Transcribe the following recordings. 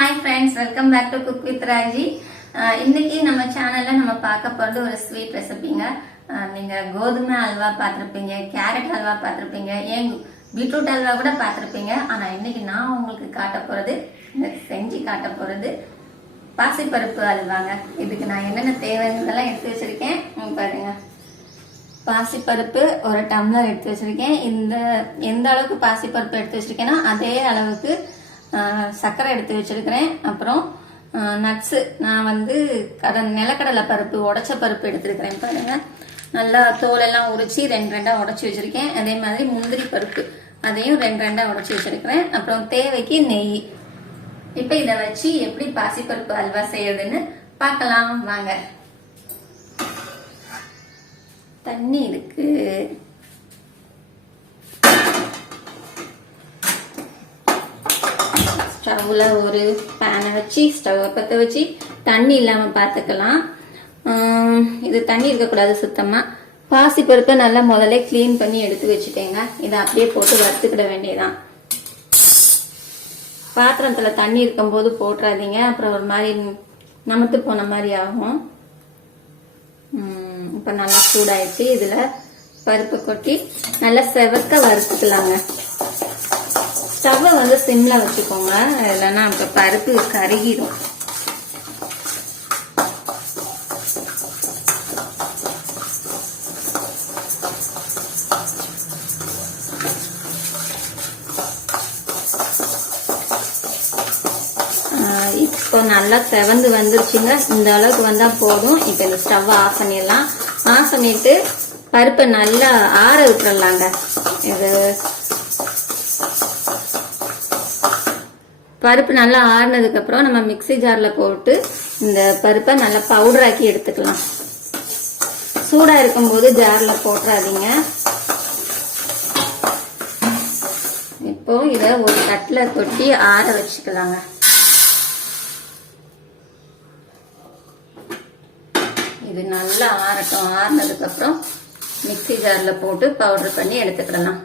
Hi friends, welcome back to cook with Raji. இன்னைக்கு நம்ம சேனல்ல நம்ம பார்க்க போறது ஒரு ஸ்வீட் ரெசிபிங்க. நீங்க கோதுமை அல்வா பார்த்துருப்பீங்க, கேரட் அல்வா பார்த்துருப்பீங்க, ஏன் பீட்ரூட் அல்வா கூட பார்த்துருப்பீங்க. ஆனா இன்னைக்கு நான் உங்களுக்கு காட்ட போறது, செஞ்சு காட்ட போறது பாசிப்பருப்பு அல்வாங்க. இதுக்கு நான் என்னென்ன தேவைங்கிறதெல்லாம் எடுத்து வச்சிருக்கேன் பாருங்க. பாசிப்பருப்பு ஒரு டம்ளர் எடுத்து வச்சிருக்கேன். எந்த அளவுக்கு பாசிப்பருப்பு எடுத்து வச்சிருக்கேன்னா அதே அளவுக்கு சர்க்கரை எடுத்து வச்சிருக்கிறேன். அப்புறம் நட்ஸு நான் நிலக்கடலை பருப்பு, உடைச்ச பருப்பு எடுத்துருக்கிறேன் பாருங்க. நல்லா தோலெல்லாம் உரிச்சு ரெண்டா உடைச்சி வச்சிருக்கேன். அதே மாதிரி முந்திரி பருப்பு அதையும் ரெண்டா உடைச்சி வச்சிருக்கிறேன். அப்புறம் தேவைக்கு நெய். இப்ப இதை வச்சு எப்படி பாசிப்பருப்பு அல்வா செய்யறதுன்னு பார்க்கலாம் வாங்க. தண்ணி இருக்கு. ஸ்டவ்ல ஒரு பேனை வச்சு ஸ்டவ்வை பற்ற வச்சு தண்ணி இல்லாம பார்த்துக்கலாம். இது தண்ணி இருக்கக்கூடாது சுத்தமா. பாசிப்பருப்பை நல்லா முதல்ல கிளீன் பண்ணி எடுத்து வச்சுட்டேங்க. இதை அப்படியே போட்டு வறுத்துக்கிட வேண்டியதான். பாத்திரத்துல தண்ணி இருக்கும் போது போட்டுறாதீங்க, அப்புறம் ஒரு மாதிரி நமத்து போன மாதிரி ஆகும். இப்ப நல்லா சூடாயிடுச்சு. இதுல பருப்பு கொட்டி நல்லா செவக்க வறுத்துக்கலாங்க. ஸ்டவ்வை சிம்ல வச்சுக்கோங்க, இல்லைன்னா இப்ப பருப்பு கருகிடும். இப்போ நல்லா செவந்து வந்துருச்சுங்க. இந்த அளவுக்கு வந்தா போதும். இப்ப இந்த ஸ்டவ் ஆஃப் பண்ணிடலாம். ஆஃப் பண்ணிட்டு பருப்பை நல்லா ஆற விட்டுறலாங்க. இது பருப்பு நல்லா ஆறுனதுக்கு அப்புறம் நம்ம மிக்சி ஜார்ல போட்டு இந்த பருப்பை நல்லா பவுடர் ஆக்கி எடுத்துக்கலாம். சூடா இருக்கும்போது ஜார்ல போட்டுறாதீங்க. இப்போ இத ஒரு தட்டுல கொட்டி ஆற வச்சுக்கலாங்க. இது நல்லா ஆறட்டும். ஆறுனதுக்கு அப்புறம் மிக்சி ஜார்ல போட்டு பவுடர் பண்ணி எடுத்துக்கிடலாம்.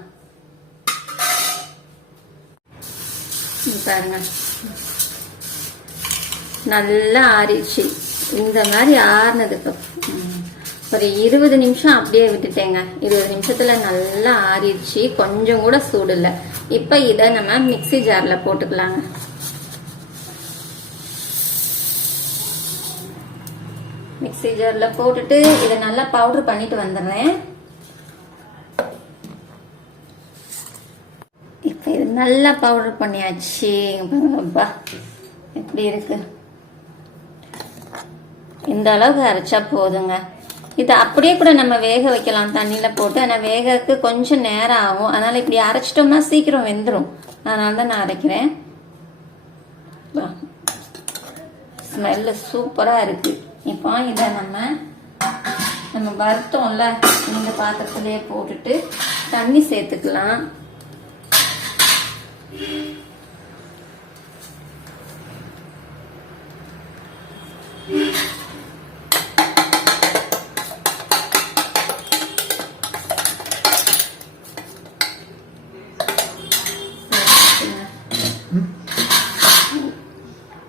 பாருங்க, நல்லா ஆறிடுச்சு. இந்த மாதிரி ஆறுனதுக்கு ஒரு 20 நிமிஷம் அப்படியே விட்டுட்டேங்க. 20 நிமிஷத்துல நல்லா ஆறிடுச்சு. கொஞ்சம் கூட சூடு இல்லை. இப்ப இத நம்ம மிக்சி ஜார்ல போட்டுக்கலாங்க. மிக்சி ஜார்ல போட்டுட்டு இதை நல்லா பவுடர் பண்ணிட்டு வந்துடுறேன். இப்ப இது நல்லா பவுடர் பண்ணியாச்சு. எப்படி இருக்கு? இந்த அளவுக்கு அரைச்சா போதுங்க. இது அப்படியே கூட நம்ம வேக வைக்கலாம் தண்ணியில போட்டு. ஆனா வேகக்கு கொஞ்சம் நேரம் ஆகும். அதனால இப்படி அரைச்சிட்டோம்னா சீக்கிரம் வெந்துடும். அதனாலதான் நான் அரைக்கிறேன். ஸ்மெல்லு சூப்பரா இருக்கு. இப்போ இதை நம்ம வறுத்தோம்ல, இந்த பாத்திரத்திலேயே போட்டுட்டு தண்ணி சேர்த்துக்கலாம்.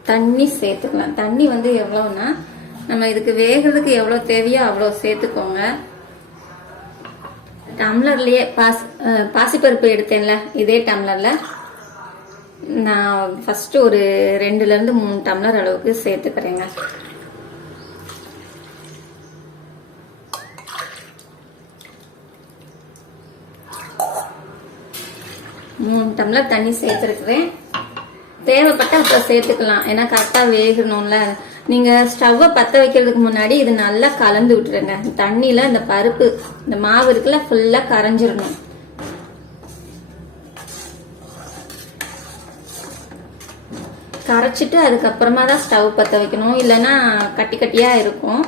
தண்ணி சேர்த்துக்கலாம். தண்ணி எவ்வளவுன்னா நம்ம இதுக்கு வேகிறதுக்கு எவ்வளவு தேவையோ அவ்வளவு சேர்த்துக்கோங்க. டம்ளர்லயே பாசிப்பருப்பு எடுத்தேன்ல, இதே டம்ளர்ல நான் ஃபர்ஸ்ட் ஒரு 2ல இருந்து 3 டம்ளர் அளவுக்கு சேர்த்துக்கிறேங்க. மூணு டம்ளர் தண்ணி சேர்த்துருக்குறேன். தேவைப்பட்ட அப்புறம் சேர்த்துக்கலாம். ஏன்னா கரெக்டா வேகணும்ல. நீங்க ஸ்டவ்வை பத்த வைக்கிறதுக்கு முன்னாடி இது நல்லா கலந்து விட்டுருங்க. தண்ணியில இந்த பருப்பு, இந்த மாவு இருக்குல்ல, ஃபுல்லா கரைஞ்சிடணும். கரைச்சிட்டு அதுக்கப்புறமா தான் ஸ்டவ் பத்த வைக்கணும், இல்லைன்னா கட்டி கட்டியா இருக்கும்.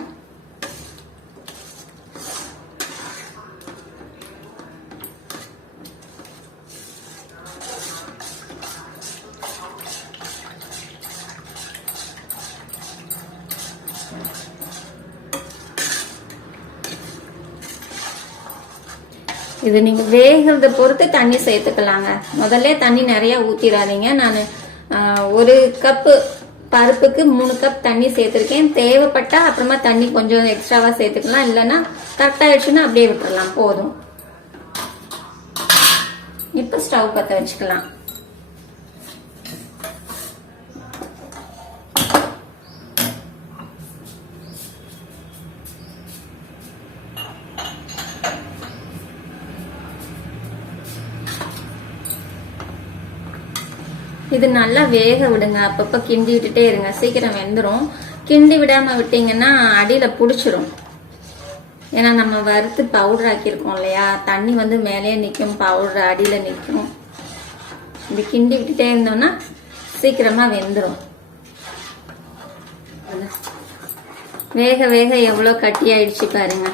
இது நீங்க வேகிறத பொறுத்து தண்ணி சேர்த்துக்கலாங்க. முதல்ல தண்ணி நிறைய ஊத்திடாதீங்க. நான் 1 கப்பு பருப்புக்கு 3 கப் தண்ணி சேர்த்துருக்கேன். தேவைப்பட்டா அப்புறமா தண்ணி கொஞ்சம் எக்ஸ்ட்ராவா சேர்த்துக்கலாம், இல்லைன்னா கரெக்ட் ஆயிடுச்சுன்னா அப்படியே விட்டுறலாம், போதும். இப்ப ஸ்டவ் பத்த வச்சுக்கலாம். இது நல்லா வேக விடுங்க, அப்பப்ப கிண்டி விட்டுட்டே இருங்க, சீக்கிரம் வெந்துடும். கிண்டி விடாம விட்டீங்கன்னா அடியில புடிச்சிரும். ஏன்னா நம்ம வறுத்து பவுடர் ஆக்கியிருக்கோம் இல்லையா, தண்ணி வந்து மேலேயே நிற்கும், பவுடர் அடியில நிற்கும். இது கிண்டி விட்டுட்டே இருந்தோம்னா சீக்கிரமா வெந்துடும். வேக வேக எவ்வளவு கட்டி ஆயிடுச்சு பாருங்க.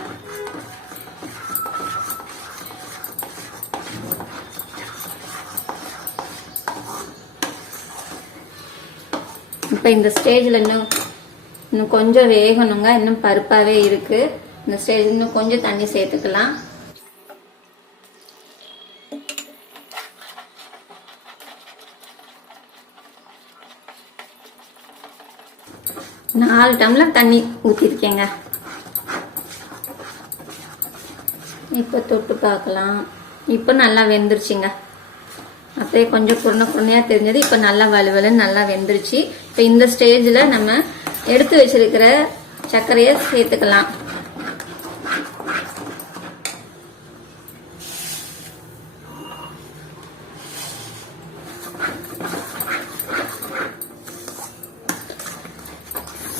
இப்ப இந்த ஸ்டேஜ்ல இன்னும் கொஞ்சம் வேகணுங்க, இன்னும் பருப்பாவே இருக்கு. இந்த ஸ்டேஜ் இன்னும் கொஞ்சம் தண்ணி சேர்த்துக்கலாம். நாலு டம்ளர் தண்ணி ஊத்திருக்கேங்க. இப்ப தொட்டு பார்க்கலாம். இப்ப நல்லா வெந்துருச்சுங்க. அப்படியே கொஞ்சம் குருணையா தெரிஞ்சது. இப்ப நல்லா வலுவலுன்னு நல்லா வெந்துருச்சு. இப்ப இந்த ஸ்டேஜ்ல நம்ம எடுத்து வச்சிருக்கிற சர்க்கரைய சேர்த்துக்கலாம்.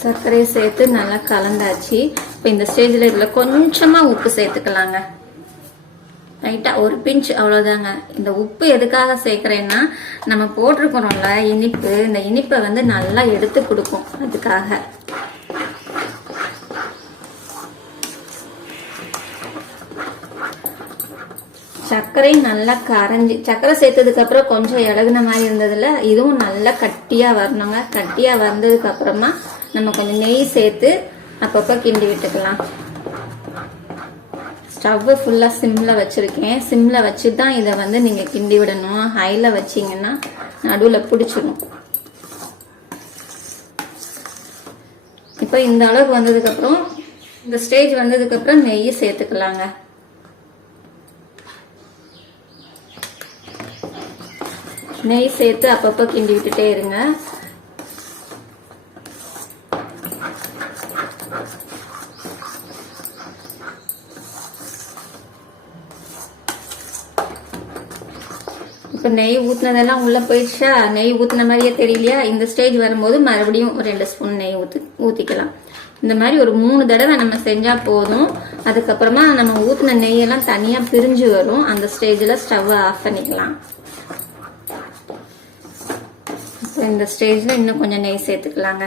சர்க்கரையை சேர்த்து நல்லா கலந்தாச்சு. இப்ப இந்த ஸ்டேஜ்ல இதுல கொஞ்சமா உப்பு சேர்த்துக்கலாங்க, லைட்டா 1 பிஞ்ச், அவ்வளவுதாங்க. இந்த உப்பு எதுக்காக சேர்க்கிறேன்னா, நம்ம போட்டிருக்கிறோம்ல இனிப்பு, இந்த இனிப்பை வந்து நல்லா எடுத்து கொடுக்கும், அதுக்காக. சர்க்கரை நல்லா கரைஞ்சி, சர்க்கரை சேர்த்ததுக்கு அப்புறம் கொஞ்சம் இலகுன மாதிரி இருந்ததுல இதுவும் நல்லா கட்டியா வரணுங்க. கட்டியா வந்ததுக்கு அப்புறமா நம்ம கொஞ்சம் நெய் சேர்த்து அப்பப்ப கிண்டி விட்டுக்கலாம். ஸ்டவ் ஃபுல்லா சிம்ல வச்சிருக்கேன். சிம்ல வச்சுதான் இதை வந்து நீங்க கிண்டி விடணும். ஹைல வச்சீங்கன்னா நடுவுல பிடிச்சிடும். இப்ப இந்த அளவுக்கு வந்ததுக்கு அப்புறம், இந்த ஸ்டேஜ் வந்ததுக்கு அப்புறம் நெய் சேர்த்துக்கலாங்க. நெய் சேர்த்து அப்பப்ப கிண்டி விட்டுட்டே இருங்க. இப்ப நெய் ஊத்துனதெல்லாம் உள்ள போயிடுச்சா? நெய் ஊத்துன மாதிரியே தெரியலையா? இந்த ஸ்டேஜ் வரும்போது மறுபடியும் ஒரு 2 ஸ்பூன் நெய் ஊத்திக்கலாம். இந்த மாதிரி ஒரு 3 தடவை நம்ம செஞ்சா போதும். அதுக்கப்புறமா நம்ம ஊத்துன நெய்யெல்லாம் தனியா பிரிஞ்சு வரும். அந்த ஸ்டேஜ்ல ஸ்டவ் ஆஃப் பண்ணிக்கலாம். இந்த ஸ்டேஜ்ல இன்னும் கொஞ்சம் நெய் சேர்த்துக்கலாங்க.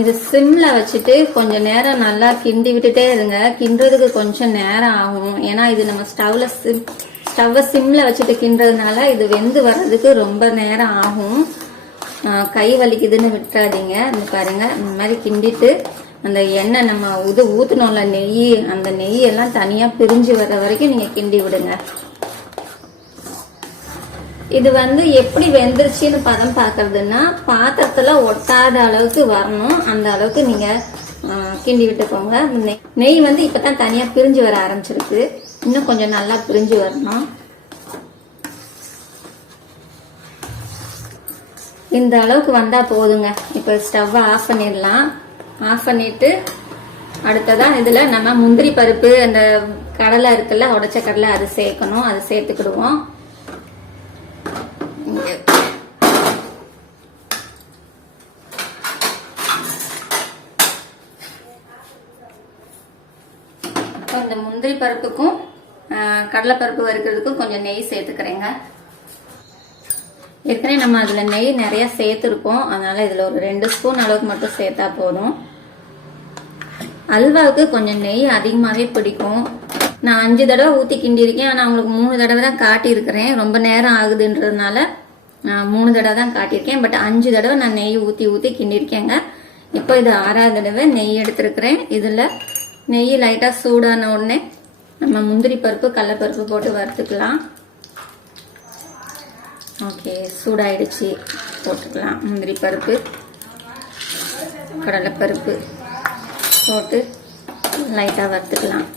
இது சிம்ல வச்சுட்டு கொஞ்ச நேரம் நல்லா கிண்டி விட்டுட்டே இருங்க. கிண்டுறதுக்கு கொஞ்சம் நேரம் ஆகும். ஏன்னா இது நம்ம ஸ்டவ்வை சிம்ல வச்சுட்டு கிண்டுறதுனால இது வெந்து வர்றதுக்கு ரொம்ப நேரம் ஆகும். கை வலிக்குதுன்னு விட்டுறாதீங்க. பாருங்க, இந்த மாதிரி கிண்டிட்டு அந்த எண்ணெய் நம்ம ஊத்துனோம்ல நெய், அந்த நெய் எல்லாம் தனியா பிரிஞ்சு வர்ற வரைக்கும் நீங்க கிண்டி விடுங்க. இது வந்து எப்படி வெந்துருச்சுன்னு பதம் பாக்குறதுன்னா, பாத்திரத்துல ஒட்டாத அளவுக்கு வரணும். அந்த அளவுக்கு நீங்க கிண்டி விட்டுக்கோங்க. நெய் வந்து இப்பதான் தனியா பிரிஞ்சு வர ஆரம்பிச்சிருக்கு. இன்னும் கொஞ்சம் நல்லா பிரிஞ்சு வரணும். இந்த அளவுக்கு வந்தா போதுங்க. இப்ப ஸ்டவ் ஆஃப் பண்ணிடலாம். ஆஃப் பண்ணிட்டு அடுத்ததான் இதுல நம்ம முந்திரி பருப்பு, அந்த கடலை இருக்குல்ல, உடைச்ச கடலை, அது சேர்க்கணும். அது சேர்த்துக்கிடுவோம். இந்த முந்திரி பருப்புக்கும் கடலைப்பருப்பு வறுக்கிறதுக்கும் கொஞ்சம் நெய் சேர்த்துக்கிறேங்க. ஏற்கனவே நம்ம அதுல நெய் நிறைய சேர்த்துருக்கோம். அதனால இதுல ஒரு 2 ஸ்பூன் அளவுக்கு மட்டும் சேர்த்தா போதும். அல்வாவுக்கு கொஞ்சம் நெய் அதிகமாவே பிடிக்கும். நான் 5 தடவை ஊத்தி கிண்டி இருக்கேன். ஆனா உங்களுக்கு 3 தடவை தான் காட்டி இருக்கிறேன். ரொம்ப நேரம் ஆகுதுன்றதுனால நான் 3 தடவை தான் காட்டியிருக்கேன். பட் 5 தடவை நான் நெய் ஊற்றி கிண்டிருக்கேங்க. இப்போ இது 6வது தடவை நெய் எடுத்துருக்கிறேன். இதில் நெய் லைட்டாக சூடான உடனே நம்ம முந்திரி பருப்பு கடலைப்பருப்பு போட்டு வறுத்துக்கலாம். ஓகே, சூடாயிடுச்சு. போட்டுக்கலாம் முந்திரி பருப்பு கடலைப்பருப்பு போட்டு லைட்டாக வறுத்துக்கலாம்.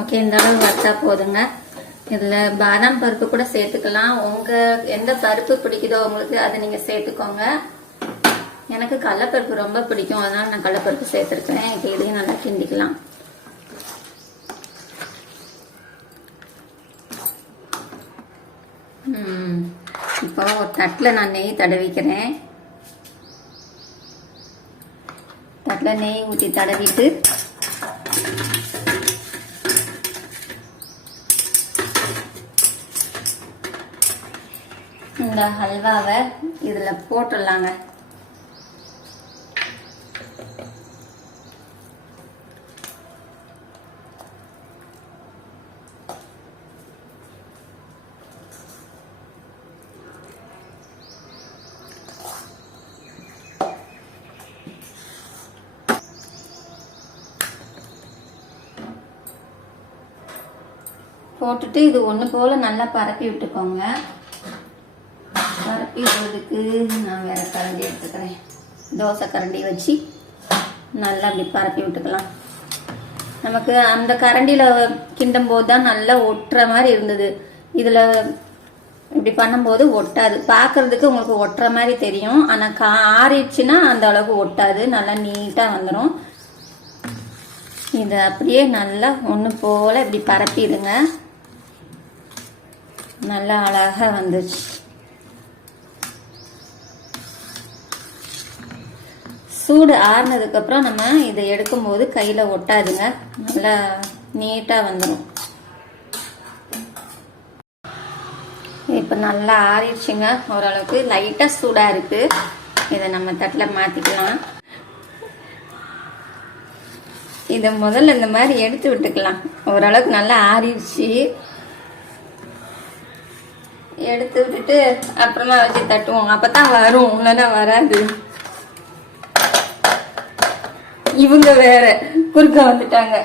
ஓகே, இந்த அளவு வறுத்தா போதுங்க. இதில் பாதாம் பருப்பு கூட சேர்த்துக்கலாம். உங்கள் எந்த பருப்பு பிடிக்குதோ உங்களுக்கு அதை நீங்கள் சேர்த்துக்கோங்க. எனக்கு கடலைப்பருப்பு ரொம்ப பிடிக்கும், அதனால நான் கடலைப்பருப்பு சேர்த்துருக்கேன். இப்போ இதையும் நல்லா கிண்டிக்கலாம். இப்போ ஒரு தட்டில் நான் நெய் தடவிக்கிறேன். தட்டில் நெய் ஊற்றி தடவிட்டு இந்த ஹல்வாவை இதில் போட்டுடலாங்க. போட்டுட்டு இது ஒன்று போல் நல்லா பரப்பி விட்டுக்கோங்க. பரப்பி விடுறதுக்கு நான் வேறு கரண்டி எடுத்துக்கிறேன். தோசை கரண்டி வச்சு நல்லா அப்படி பரப்பி விட்டுக்கலாம். நமக்கு அந்த கரண்டியில் கிண்டும் போது தான் நல்லா ஒட்டுற மாதிரி இருந்தது. இதில் இப்படி பண்ணும்போது ஒட்டாது. பார்க்குறதுக்கு உங்களுக்கு ஒட்டுற மாதிரி தெரியும், ஆனால் ஆறிடுச்சுன்னா அந்த அளவுக்கு ஒட்டாது. நல்லா நீட்டாக வந்துடும். இதை அப்படியே நல்லா ஒன்று போல் இப்படி பரப்பிடுங்க. நல்லா அழகாக வந்துச்சு. சூடு ஆறுனதுக்கப்புறம் நம்ம இதை எடுக்கும்போது கையில் ஒட்டாதுங்க. நல்லா நீட்டாக வந்துடும். இப்போ நல்லா ஆறிடுச்சுங்க. ஓரளவுக்கு லைட்டாக சூடாக இருக்குது. இதை நம்ம தட்டில் மாற்றிக்கலாம். இதை முதல்ல இந்த மாதிரி எடுத்து விட்டுக்கலாம். ஓரளவுக்கு நல்லா ஆறிடுச்சு. எடுத்து விட்டுட்டு அப்புறமா வச்சு தட்டுவோம். அப்பதான் வரும், இல்லைன்னா வராது. இவங்க வேற குறுக்க வந்துட்டாங்க.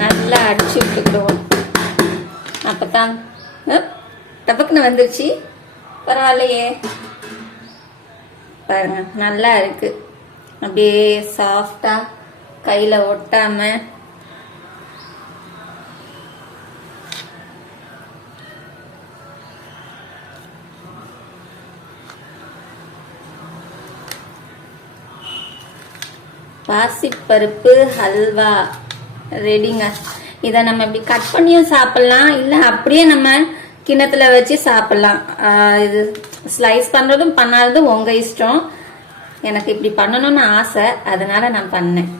நல்லா அடிச்சு விட்டுக்கிடுவோம். அப்பதான் டபக்குன்னு வந்துருச்சு. பரவாயில்லையே, பாருங்க நல்லா இருக்கு. அப்படியே சாஃப்டா கையில ஒட்டாம பாசிப்பருப்பு ஹல்வா ரெடிங்க. இதை நம்ம இப்படி கட் பண்ணியும் சாப்பிடலாம், இல்லை அப்படியே நம்ம கிண்ணத்துல வச்சு சாப்பிடலாம். இது ஸ்லைஸ் பண்றதும் பண்ணாததும் உங்க இஷ்டம். எனக்கு இப்படி பண்ணணும்னு ஆசை, அதனால நான் பண்ணேன்.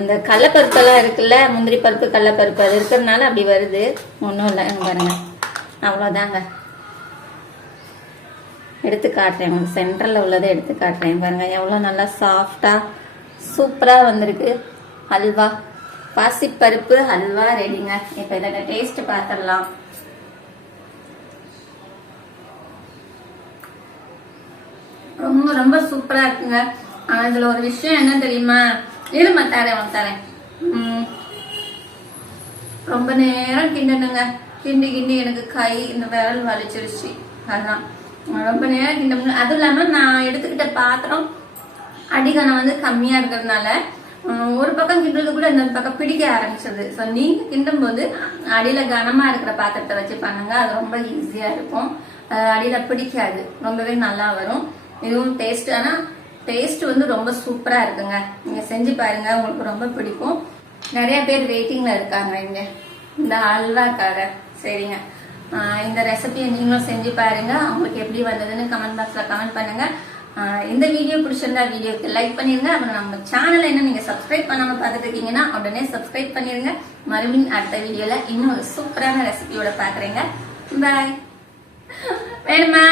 அந்த கடலைப்பருப்பெல்லாம் இருக்குல்ல, முந்திரி பருப்பு கடலைப்பருப்பு, அது இருக்கிறதுனால அப்படி வருது. ஒன்றும் இல்லை, பாருங்க அவ்வளோதாங்க. எடுத்து காட்டுறேன், உங்களுக்கு சென்டரில் உள்ளதை எடுத்து காட்டுறேன். பாருங்க எவ்வளோ நல்லா சாஃப்டாக சூப்பராக வந்திருக்கு ஹல்வா. பாசிப்பருப்பு ஹல்வா ரெடிங்க. இப்போ இதோட டேஸ்ட் பார்த்துடலாம். ரொம்ப ரொம்ப சூப்பராக இருக்குங்க. ஆனால் இதில் ஒரு விஷயம் என்ன தெரியுமா? இருமா தரேன். ரொம்ப நேரம் கிண்டணுங்க. கிண்டி எனக்கு கை இந்த விரல் வலிச்சிருச்சு. அதுதான் ரொம்ப நேரம் கிண்டணும். அதுவும் இல்லாமல் நான் எடுத்துக்கிட்ட பாத்திரம் அடிகனம் வந்து கம்மியாக இருக்கிறதுனால ஒரு பக்கம் கிண்டுறது கூட இந்த பக்கம் பிடிக்க ஆரம்பிச்சது. ஸோ நீங்கள் கிண்டும் போது அடியில் கனமாக இருக்கிற பாத்திரத்தை வச்சு பண்ணுங்க. அது ரொம்ப ஈஸியாக இருக்கும். அடியில் பிடிக்காது, ரொம்பவே நல்லா வரும். இதுவும் டேஸ்ட், ஆனால் டேஸ்ட் வந்து ரொம்ப சூப்பராக இருக்குங்க. நீங்கள் செஞ்சு பாருங்க, உங்களுக்கு ரொம்ப பிடிக்கும். நிறைய பேர் வெயிட்டிங்கில் இருக்காங்க இங்கே இந்த ஹல்வாக்காக. சரிங்க, இந்த ரெசிபியை நீங்களும் செஞ்சு பாருங்க. உங்களுக்கு எப்படி வந்ததுன்னு கமெண்ட் பாக்ஸில் கமெண்ட் பண்ணுங்க. இந்த வீடியோ பிடிச்சிருந்தா வீடியோக்கு லைக் பண்ணிருங்க. அப்புறம் நம்ம சேனலை என்ன நீங்க சப்ஸ்கிரைப் பண்ணாம பார்த்துட்டு இருக்கீங்கன்னா உடனே சப்ஸ்கிரைப் பண்ணிருங்க. மறுபடியும் அடுத்த வீடியோல இன்னும் ஒரு சூப்பரான ரெசிபியோட பாக்குறேங்க. பாய். வேணுமா?